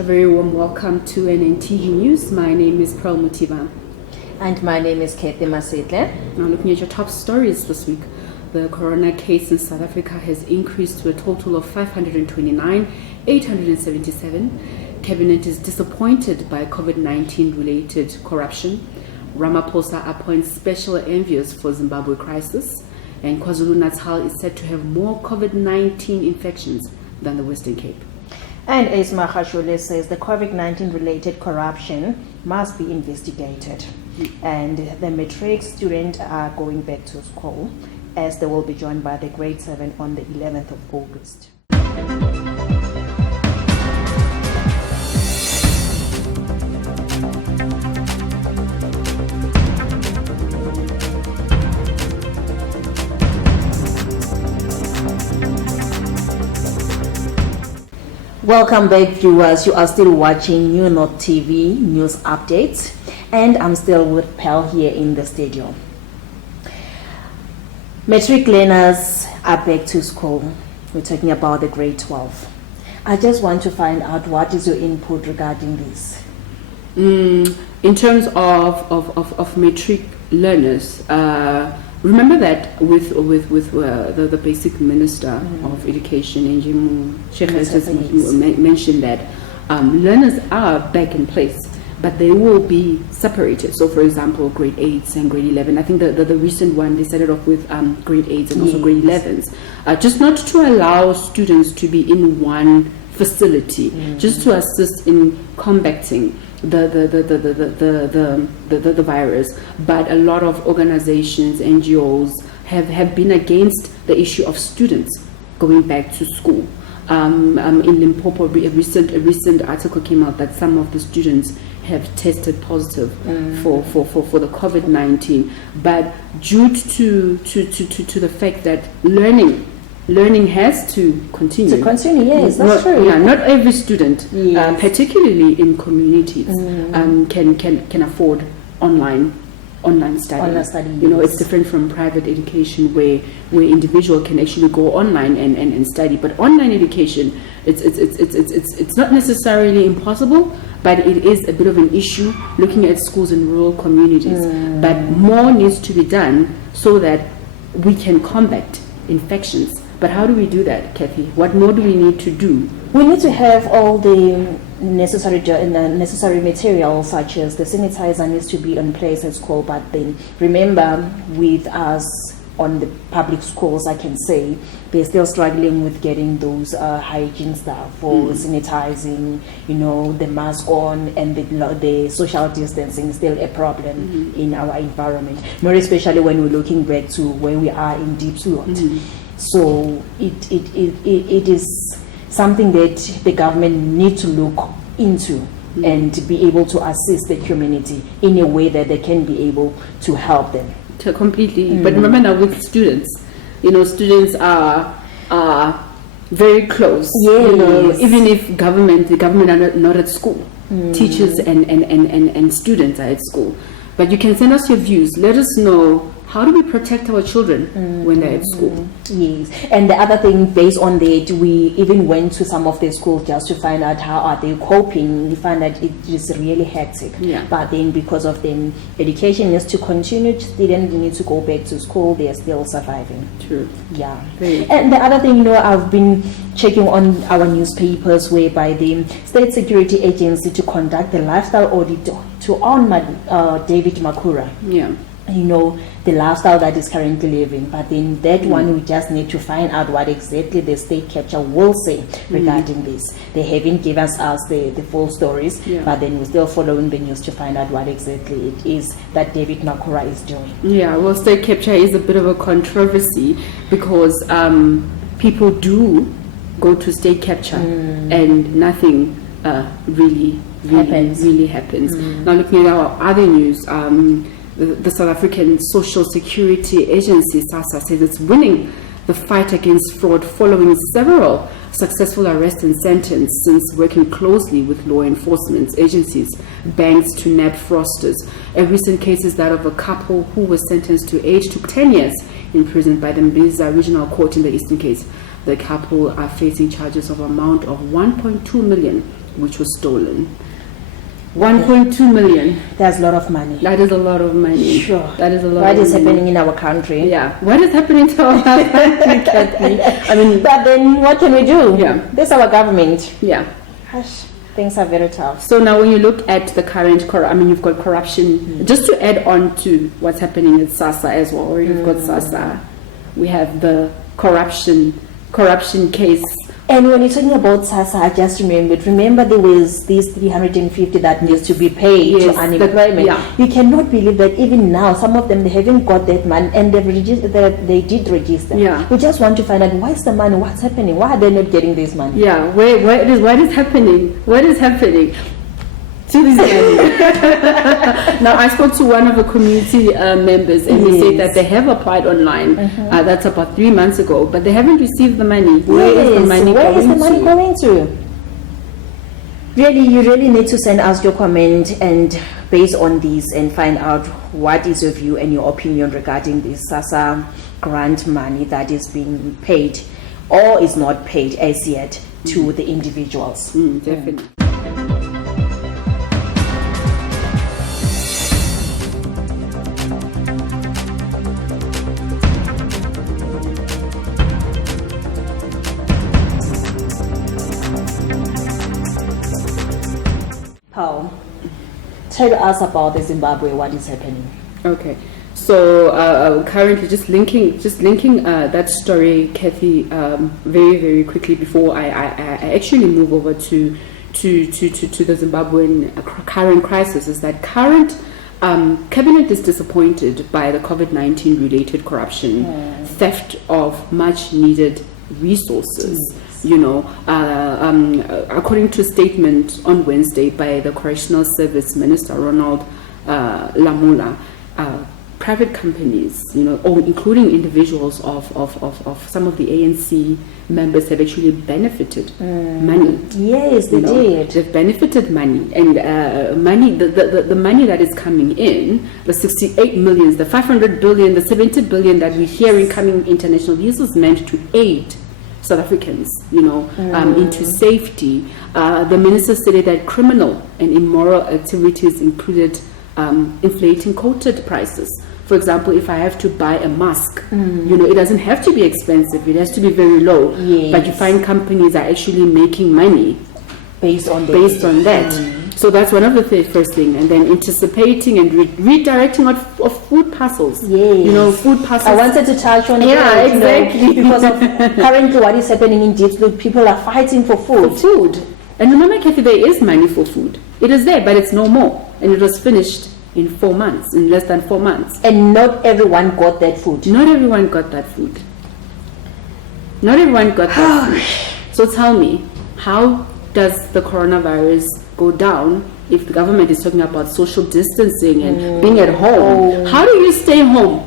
A very warm welcome to NNTV News. My name is Mathivha. And my name is Cathy, Masetla. Now looking at your top stories this week. The corona case in South Africa has increased to a total of 529,877. Cabinet is disappointed by COVID-19 related corruption. Ramaphosa appoints special envoys for Zimbabwe crisis. And KwaZulu-Natal is said to have more COVID-19 infections than the Western Cape. And Esma Khashole says the COVID-19 related corruption must be investigated. And the matric students are going back to school as they will be joined by the grade 7 on the 11th of August. Welcome back, viewers. You are still watching New North TV news updates, and I'm still with Pal here in the studio. Matric learners are back to school. We're talking about the grade 12. I just want to find out what is your input regarding this. In terms of matric learners, remember that with the basic minister of education, Njimu Sheikh, mentioned that learners are back in place, but they will be separated. So, for example, grade 8s and grade 11. I think the recent one, they started off with grade 8s and also grade 11s, just not to allow students to be in one facility, just to assist in combating the virus. But a lot of organizations, NGOs have been against the issue of students going back to school. In Limpopo, a recent article came out that some of the students have tested positive for the COVID-19, but due to the fact that learning has to continue. Yes, that's true. Yeah, not every student, particularly in communities, can afford online study. You know, it's different from private education where individual can actually go online and study. But online education, it's not necessarily impossible, but it is a bit of an issue looking at schools in rural communities. But more needs to be done so that we can combat infections. But how do we do that, Cathy? What more do we need to do? We need to have all the necessary materials, such as the sanitizer needs to be in place at school. But then remember, with us on the public schools, I can say they're still struggling with getting those hygiene stuff for sanitizing, the mask on, and the social distancing is still a problem in our environment, more especially when we're looking back to where we are in deep slot. So it is something that the government needs to look into and to be able to assist the community in a way that they can be able to help them. Completely. But remember now with students, students are very close. Yes. Even if the government are not at school, teachers and students are at school. But you can send us your views. Let us know, how do we protect our children when they're at school? Yes. And the other thing, based on that, we even went to some of the schools just to find out how are they coping. We find that it is really hectic. Yeah. But then because of the education needs to continue, students need to go back to school, they are still surviving. True. Yeah. Very. And the other thing, I've been checking on our newspapers whereby the State Security Agency to conduct the lifestyle audit to on David Makura. Yeah. The lifestyle that is currently living, but then that one we just need to find out what exactly the state capture will say regarding this. They haven't given us the full stories, but then we're still following the news to find out what exactly it is that David Makura is doing. Yeah, well, state capture is a bit of a controversy because people do go to state capture and nothing really happens. Now looking at our other news, the South African Social Security Agency, SASSA, says it's winning the fight against fraud following several successful arrests and sentences since working closely with law enforcement agencies, banks to nab fraudsters. A recent case is that of a couple who was sentenced to 8 to 10 years in prison by the Mbiza Regional Court in the Eastern Cape. The couple are facing charges of amount of 1.2 million, which was stolen. 1.2 million. That's a lot of money. That is a lot of money. Sure. That is a lot What of is money. happening in our country? Yeah. What is happening to our country, Cathy? I mean, But then what can we do? Yeah. This is our government. yeah. Gosh, things are very tough. So now when you look at the current, you've got corruption. Just to add on to what's happening at SASA as well, or you've got SASA, we have the corruption case. And when you're talking about SASA, I just remember there was these 350 that needs to be paid Yes, to unemployment. yeah. You cannot believe that even now, some of them, they haven't got that money, and they did register. Yeah. We just want to find out what's the money, what's happening, why are they not getting this money? Yeah, what is happening? What is happening to this money? Now, I spoke to one of the community members, and he said that they have applied online. That's about 3 months ago, but they haven't received the money. Where is the money going to? Really, you really need to send us your comment and based on this and find out what is your view and your opinion regarding this SASA grant money that is being paid or is not paid as yet to the individuals. Definitely. Paul, tell us about the Zimbabwe, what is happening? Okay, so currently just linking that story, Cathy, very very quickly before I actually move over to the Zimbabwean current crisis, is that current cabinet is disappointed by the COVID-19 related corruption, theft of much needed resources. You know, according to a statement on Wednesday by the Correctional Service Minister Ronald Lamula, private companies, you know, including individuals of some of the ANC members, have actually benefited money. Yes, they did. They've benefited money, and money. The money that is coming in, the 68 million, the 500 billion, the 70 billion that we're hearing coming internationally, this was meant to aid South Africans, you know, into safety. The minister stated that criminal and immoral activities included inflating quoted prices. For example, if I have to buy a mask, you know, it doesn't have to be expensive; it has to be very low. Yes. But you find companies are actually making money based on that. So that's one of the first thing, and then anticipating and redirecting of food parcels. Yes. You know, food parcels. I wanted to touch on Yeah, it, exactly. You know, because of currently what is happening in Deep Blue, people are fighting for food. And remember, Cathy, there is money for food. It is there, but it's no more. And it was finished in 4 months, in less than 4 months. And not everyone got that food. Not everyone got that food. Not everyone got that food. So tell me, how does the coronavirus go down if the government is talking about social distancing and being at home? How do you stay home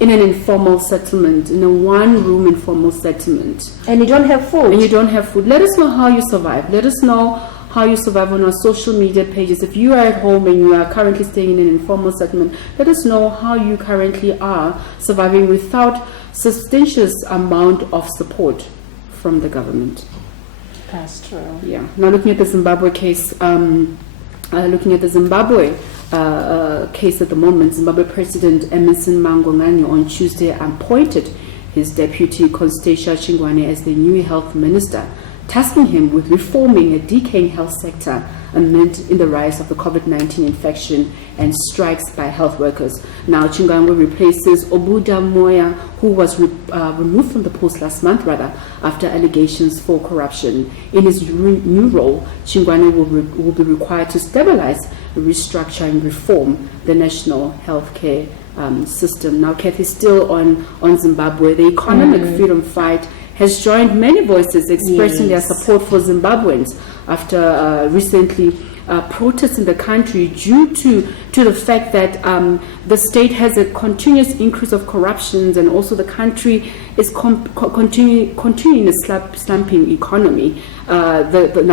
in an informal settlement, in a one-room informal settlement? And you don't have food. And you don't have food. Let us know how you survive. Let us know how you survive on our social media pages. If you are at home and you are currently staying in an informal settlement, let us know how you currently are surviving without substantial amount of support from the government. That's true. Yeah. Now looking at the Zimbabwe case, case at the moment, Zimbabwe President Emmerson Mnangagwa on Tuesday appointed his deputy Constancia Chingwane as the new health minister, tasking him with reforming a decaying health sector amid in the rise of the COVID-19 infection and strikes by health workers. Now, Chingwane replaces Obuda Moya, who was removed from the post last month, after allegations for corruption. In his new role, Chingwane will be required to stabilize, restructure, and reform the national healthcare system. Now, Cathy, still on Zimbabwe, the economic freedom fight has joined many voices expressing their support for Zimbabweans after recently protests in the country due to the fact that the state has a continuous increase of corruptions, and also the country is continuing a slumping economy. Now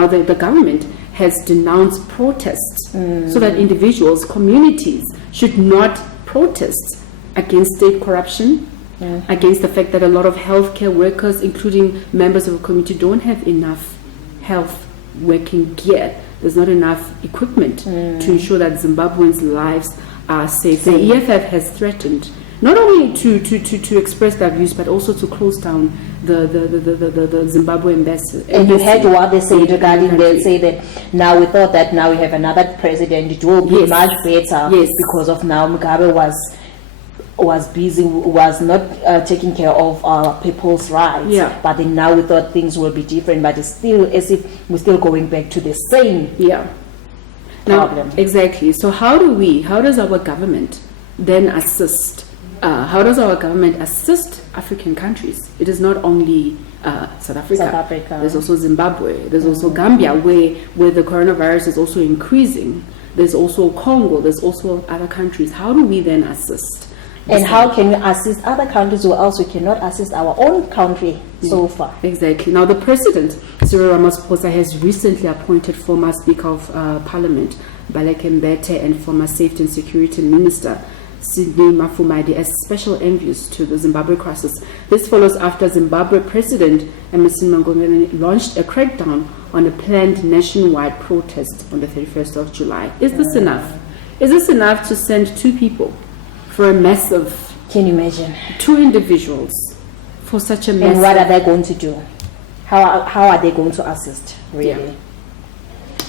the government has denounced protests so that individuals, communities should not protest against state corruption, against the fact that a lot of healthcare workers, including members of the community, don't have enough health working gear. There's not enough equipment to ensure that Zimbabweans' lives are safe. The EFF has threatened not only to express their views, but also to close down the Zimbabwe embassy. And you heard what they said regarding, they say that now we thought that now we have another president, it will be much better because of now Mugabe was busy, was not taking care of our people's rights. But then now we thought things will be different, but it's still as if we're still going back to the same problem. Now, exactly. So how does our government then assist? How does our government assist African countries? It is not only South Africa. There's also Zimbabwe. There's also Gambia, where the coronavirus is also increasing. There's also Congo. There's also other countries. How do we then assist? And how can we assist other countries who else we cannot assist our own country so far? Exactly. Now, the President, Cyril Ramaphosa, has recently appointed former Speaker of Parliament, Baleka Mbete, and former Safety and Security Minister, Sidney Mafumadi, as special envoys to the Zimbabwe crisis. This follows after Zimbabwe President Emmerson Mnangagwa launched a crackdown on a planned nationwide protest on the 31st of July. Is this enough? Is this enough to send two people for a massive... Can you imagine? Two individuals for such a massive... And what are they going to do? How are they going to assist, really?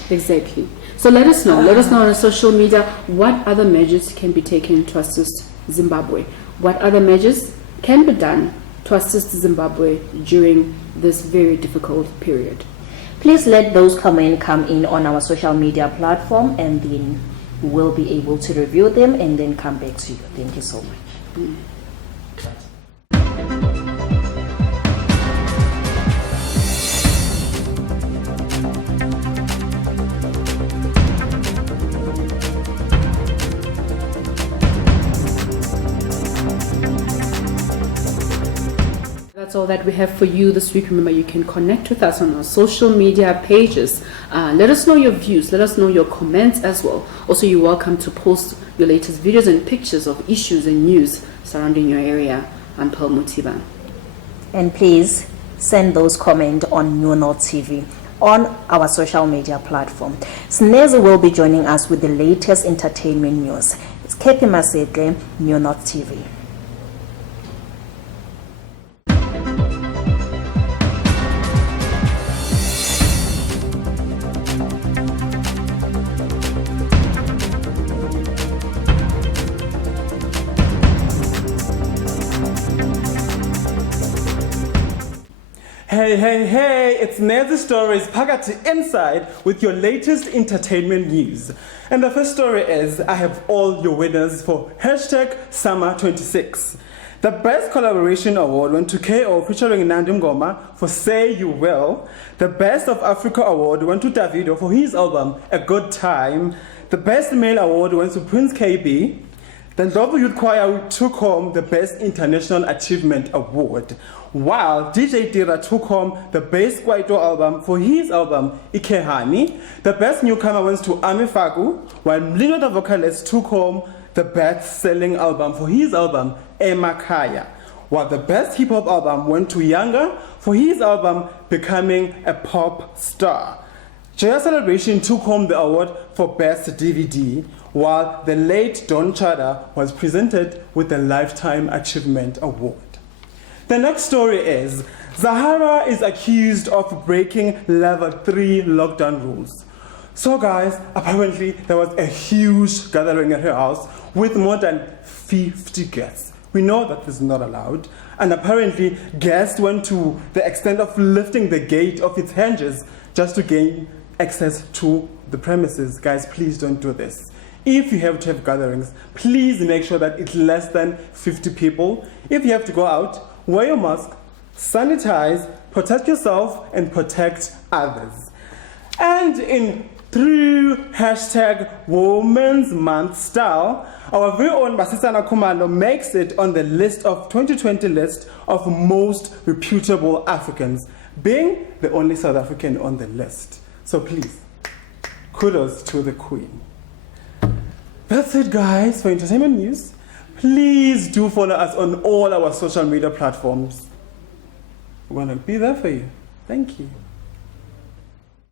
Exactly. So let us know. Let us know on social media what other measures can be taken to assist Zimbabwe. What other measures can be done to assist Zimbabwe during this very difficult period. Please let those comments come in on our social media platform, and then we'll be able to review them and then come back to you. Thank you so much. That's all that we have for you this week. Remember, you can connect with us on our social media pages. Let us know your views. Let us know your comments as well. Also, you're welcome to post your latest videos and pictures of issues and news surrounding your area. I'm Pearl Mathivha. And please send those comments on New North TV on our social media platform. Snezi will be joining us with the latest entertainment news. It's Cathy Masetla, New North TV. Hey, it's Nezi Stories Phakathi Inside with your latest entertainment news. And the first story is, I have all your winners for #Summer26. The Best Collaboration Award went to KO featuring Nandi Ngoma for Say You Will. The Best of Africa Award went to Davido for his album A Good Time. The Best Male Award went to Prince KB. The Ndlovu Youth Choir took home the Best International Achievement Award, while DJ Tira took home the Best Kwaito album for his album Ikehani. The Best Newcomer went to Ami Faku, while Mlino the vocalist took home the best-selling album for his album Emakaya, while the Best Hip Hop album went to Yanga for his album Becoming a Pop Star. Joya Celebration took home the award for Best DVD, while the late Don Chada was presented with the Lifetime Achievement Award. The next story is, Zahara is accused of breaking level 3 lockdown rules. So guys, apparently there was a huge gathering at her house with more than 50 guests. We know that this is not allowed, and apparently guests went to the extent of lifting the gate of its hinges just to gain access to the premises. Guys, please don't do this. If you have to have gatherings, please make sure that it's less than 50 people. If you have to go out, wear your mask, sanitize, protect yourself, and protect others. And in true #Women's Month style, our very own Basisana Kumalo makes it on the list of 2020 list of most reputable Africans, being the only South African on the list. So please, kudos to the Queen. That's it, guys, for entertainment news. Please do follow us on all our social media platforms. We're going to be there for you. Thank you.